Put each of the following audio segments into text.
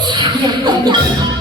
强颜欲落。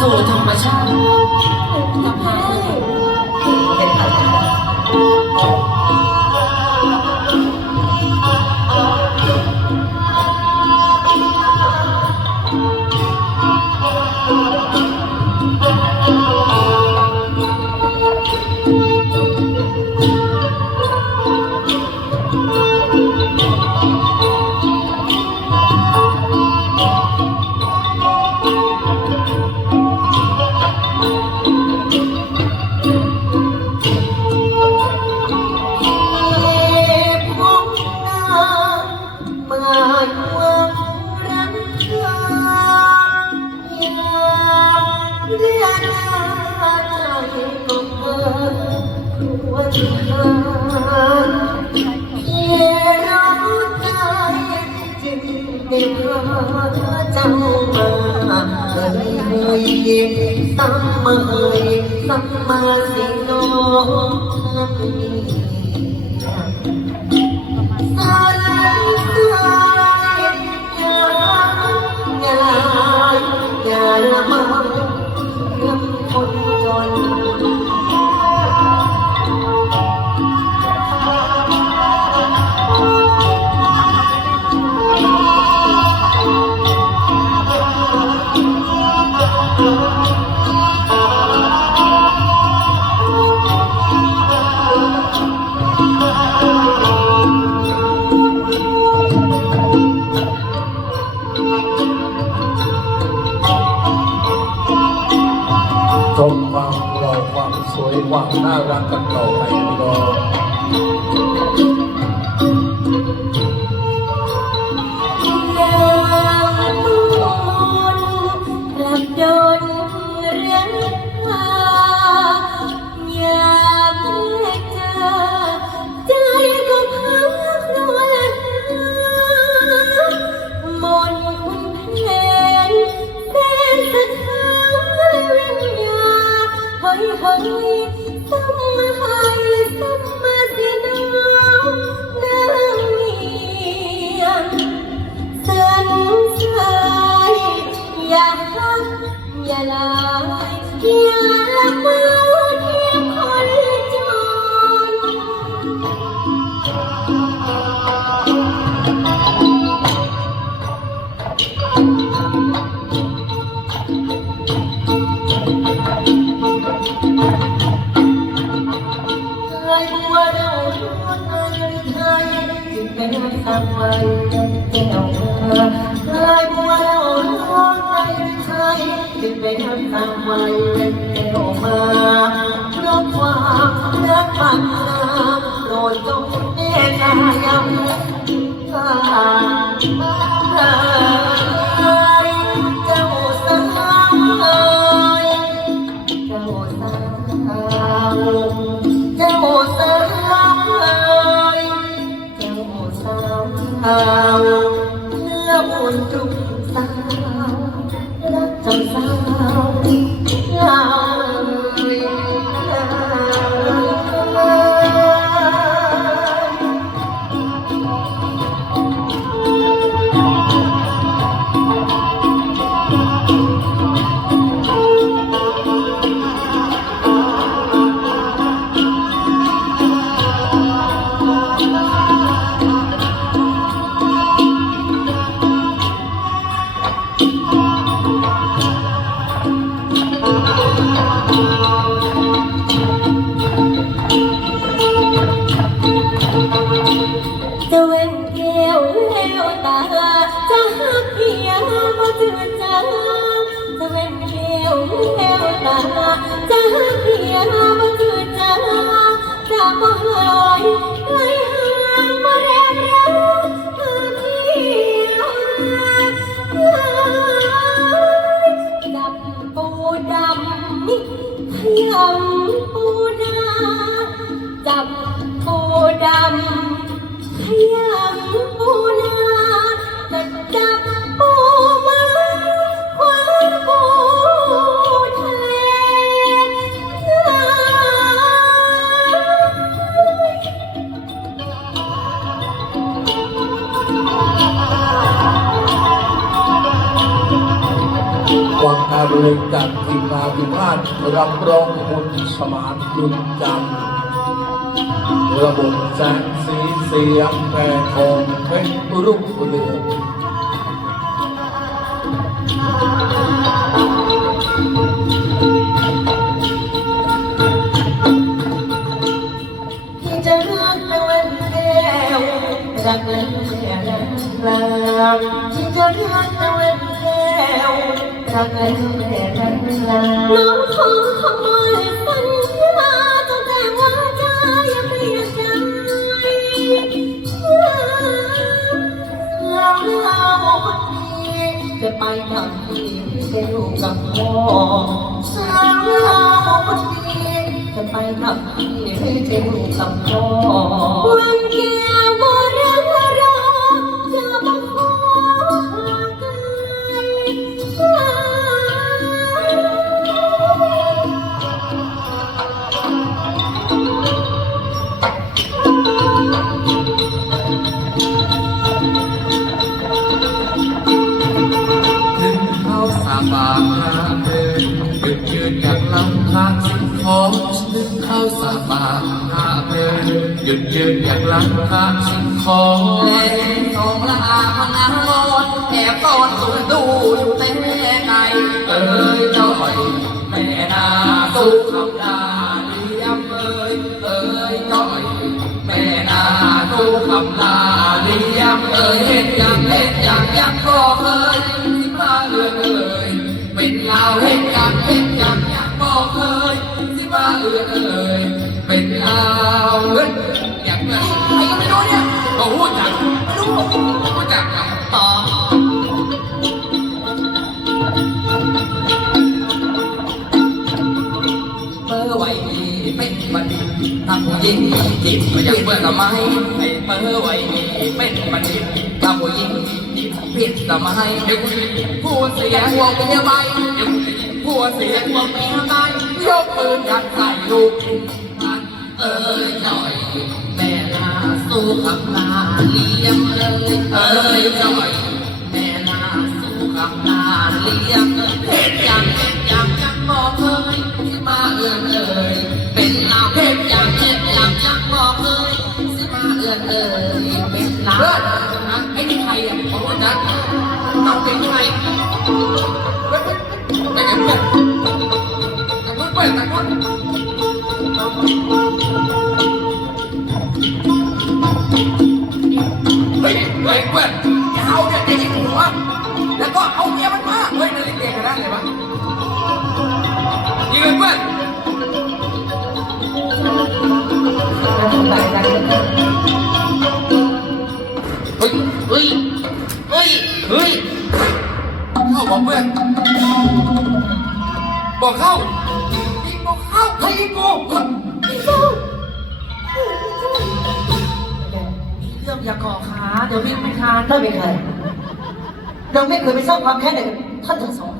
สู่ธรรมชาติ ยสัมมาเฮยสัมมาสิโน ความน่ารักกันต่อไปก็ อย่าลายอย่าละเมอ เป็นทางไปเจ้าเธอลายบัเราล้วนไปใช่จึเป็นทางไปเจ้ามาเพราะความรักปัญหาโดยจงแน่ยำผ่านมาาวเดับปูดำขยำปูนา อาเรืองจากทีมงาทีมาทรับรองคุณสมานคุณจันระบบแสงสีเสียงแปรทองเป็นรุ่งเรือ รักแล้วแต่รักลางน้องขอขโมยสัญญาตั้งแต่ว่าใจยังเปลี่ยนใจเราเราคนนี้จะไปกับพี่จะอยู่กับพ่อเราเราคนนี้จะไปกับพี่ให้เจ้ากับพ่อ สาบานหาเดินหยุดยืนอย่างลำพังสิ่งของถึงเขาสาบานหาเดินหยุดยืนอย่างลำพังสิ่งของทองละอาพนังมอนแอบกอดสุดดูอยู่แต่ไกลเอ้ยจ้อยแม่นาสู้คำดาเลี้ยมเอ้ยเอ้ยจ้อยแม่นาสู้คำดาเลี้ยมเอ้ยเห็นอย่างเห็นอย่างอย่างก็เคย เอื้อเอ้ยเป็นลาวเฮ้ยอย่างเงี้ยใครก็ไม่รู้เนี่ยโอ้โหจักไม่รู้รู้จักต่อเมื่อไหวมีเป็นบัณฑิตทำผู้หญิงจิตก็ยังเมื่อสมัยให้เมื่อไหวมีเป็นบัณฑิตทำผู้หญิงจิตผิดสมัยเดี๋ยวผู้เสียงวงเป็นใบเดี๋ยวผู้เสียงวงเป็นใบ ยกมือกันใส่ลูกมันเอ้ยหน่อยแม่นาสู้กับนาเลี้ยงเลยเอ้ยหน่อยแม่นาสู้กับนาเลี้ยงเห็นเห็นอย่างยัง บอกเพื่อนบอกเข้าอีกบอกเข้าให้กูเรื่องอย่าก่อขาเดี๋ยววิ่งไม่ทันท่านเป็นใครเราไม่เคยไปสร้างความแค้นในท่านทั้งสอง